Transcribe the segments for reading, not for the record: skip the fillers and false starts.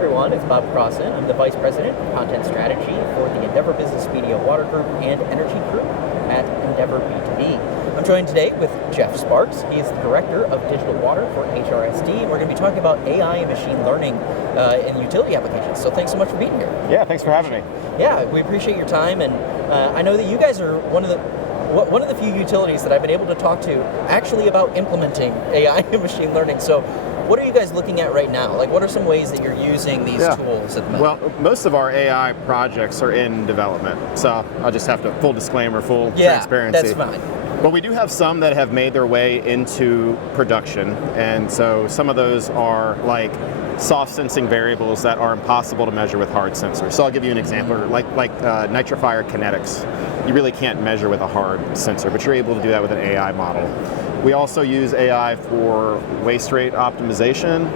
everyone, it's Bob Crossen. I'm the Vice President of Content Strategy for the Endeavor Business Media Water Group and Energy Group at Endeavor B2B. I'm joined today with Jeff Sparks. He is the Director of Digital Water for HRSD, and we're going to be talking about AI and machine learning in utility applications. So thanks so much for being here. Yeah, thanks for having me. Yeah, we appreciate your time, and I know that you guys are one of the few utilities that I've been able to talk to actually about implementing AI and machine learning. So what are you guys looking at right now? Like, what are some ways that you're using these tools at the moment? Well, most of our AI projects are in development, so I'll just have to, full disclaimer, full transparency. That's fine. But we do have some that have made their way into production, and so some of those are like soft sensing variables that are impossible to measure with hard sensors. So I'll give you an example, like nitrifier kinetics. You really can't measure with a hard sensor, but you're able to do that with an AI model. We also use AI for waste rate optimization.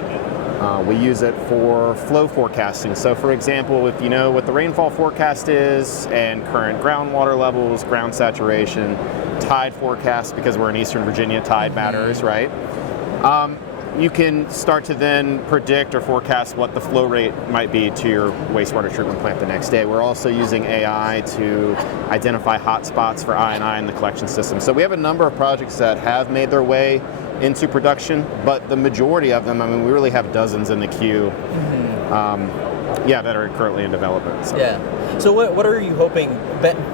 We use it for flow forecasting. So for example, if you know what the rainfall forecast is and current groundwater levels, ground saturation, tide forecast, because we're in Eastern Virginia, tide matters, right? You can start to then predict or forecast what the flow rate might be to your wastewater treatment plant the next day. We're also using AI to identify hotspots for I&I in the collection system. So we have a number of projects that have made their way into production, but the majority of them, I mean, we really have dozens in the queue, that are currently in development. So. Yeah. So what are you hoping,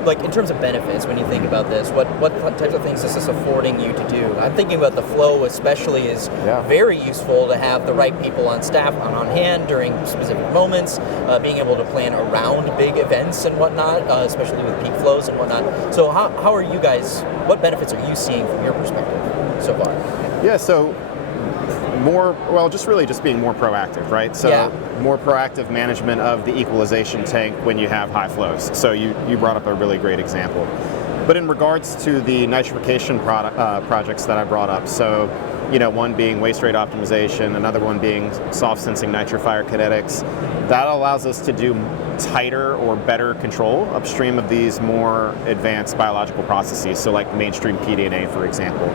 like in terms of benefits, when you think about this, what types of things is this affording you to do? I'm thinking about the flow especially is very useful to have the right people on staff on hand during specific moments, being able to plan around big events and whatnot, especially with peak flows and whatnot. So how are you guys, what benefits are you seeing from your perspective so far? Yeah, so just being more proactive, right? So more proactive management of the equalization tank when you have high flows. So you brought up a really great example. But in regards to the nitrification projects that I brought up, so one being waste rate optimization, another one being soft sensing nitrifier kinetics, that allows us to do tighter or better control upstream of these more advanced biological processes, so like mainstream pDNA, for example.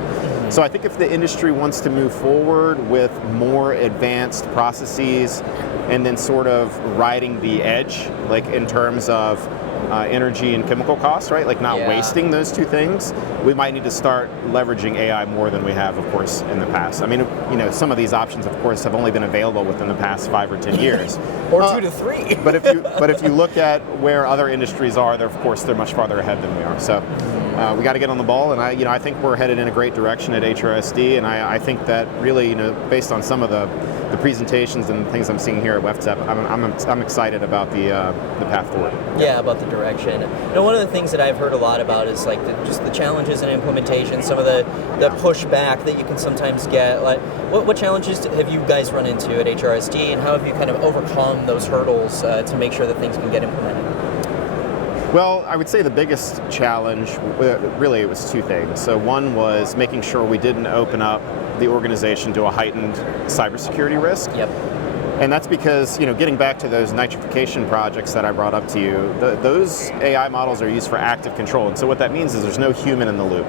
So I think if the industry wants to move forward with more advanced processes and then sort of riding the edge, like in terms of energy and chemical costs, right? Like not wasting those two things, we might need to start leveraging AI more than we have, of course, in the past. I mean, some of these options, of course, have only been available within the past 5 or 10 years. Or 2 to 3. But if you look at where other industries are, they're much farther ahead than we are. So we got to get on the ball, and I think we're headed in a great direction at HRSD, and I think that really, based on some of the presentations and things I'm seeing here at WEFTEP, I'm excited about the path forward. Yeah, about the direction. One of the things that I've heard a lot about is like just the challenges in implementation, some of the pushback that you can sometimes get. Like, what challenges have you guys run into at HRSD, and how have you kind of overcome those hurdles to make sure that things can get implemented? Well, I would say the biggest challenge, really, it was 2 things. So one was making sure we didn't open up the organization to a heightened cybersecurity risk. Yep. And that's because, getting back to those nitrification projects that I brought up to you, those AI models are used for active control. And so what that means is there's no human in the loop,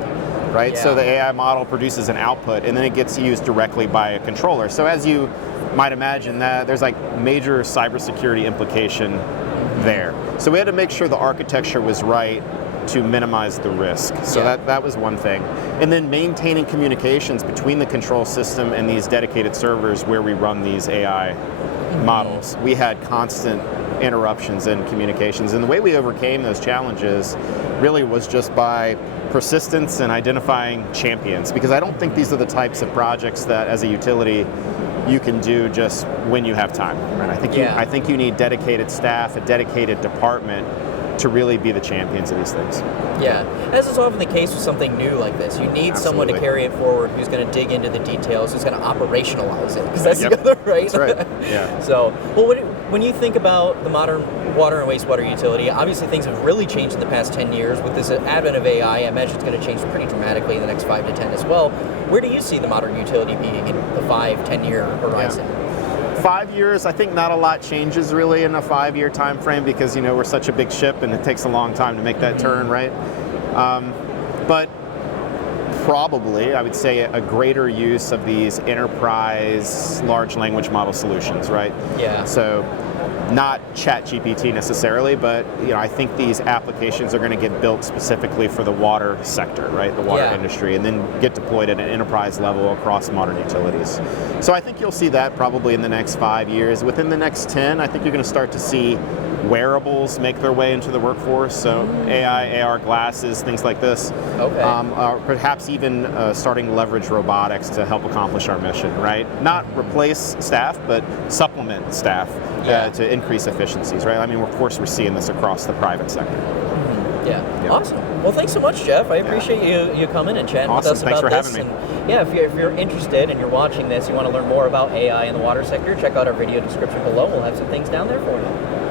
right? Yeah. So the AI model produces an output and then it gets used directly by a controller. So as you might imagine, that there's like major cybersecurity implication there. So we had to make sure the architecture was right to minimize the risk. So that was one thing. And then maintaining communications between the control system and these dedicated servers where we run these AI models. We had constant interruptions in communications. And the way we overcame those challenges really was just by persistence and identifying champions, because I don't think these are the types of projects that as a utility you can do just when you have time. Right? I think you need dedicated staff, a dedicated department to really be the champions of these things. Yeah, as is often the case with something new like this, you need someone to carry it forward who's going to dig into the details, who's going to operationalize it, because that's the other, right? That's right, yeah. So, well, when you think about the modern water and wastewater utility, obviously things have really changed in the past 10 years. With this advent of AI, I imagine it's going to change pretty dramatically in the next 5 to 10 as well. Where do you see the modern utility being in the 5-10 year horizon? 5 years, I think not a lot changes really in a 5-year time frame, because we're such a big ship and it takes a long time to make that turn, right? But probably, I would say, a greater use of these enterprise large language model solutions, right? Yeah. So not ChatGPT necessarily, but I think these applications are going to get built specifically for the water sector, right? The water industry, and then get deployed at an enterprise level across modern utilities. So I think you'll see that probably in the next 5 years. Within the next 10, I think you're going to start to see wearables make their way into the workforce. So AI, AR glasses, things like this. Okay. Perhaps even starting to leverage robotics to help accomplish our mission, right? Not replace staff, but supplement staff to increase efficiencies, right? I mean, of course, we're seeing this across the private sector. Yeah. Awesome. Well, thanks so much, Jeff. I appreciate you coming and chatting with us Thanks about for this. having me. And if you're interested and you're watching this, you want to learn more about AI in the water sector, check out our video description below. We'll have some things down there for you.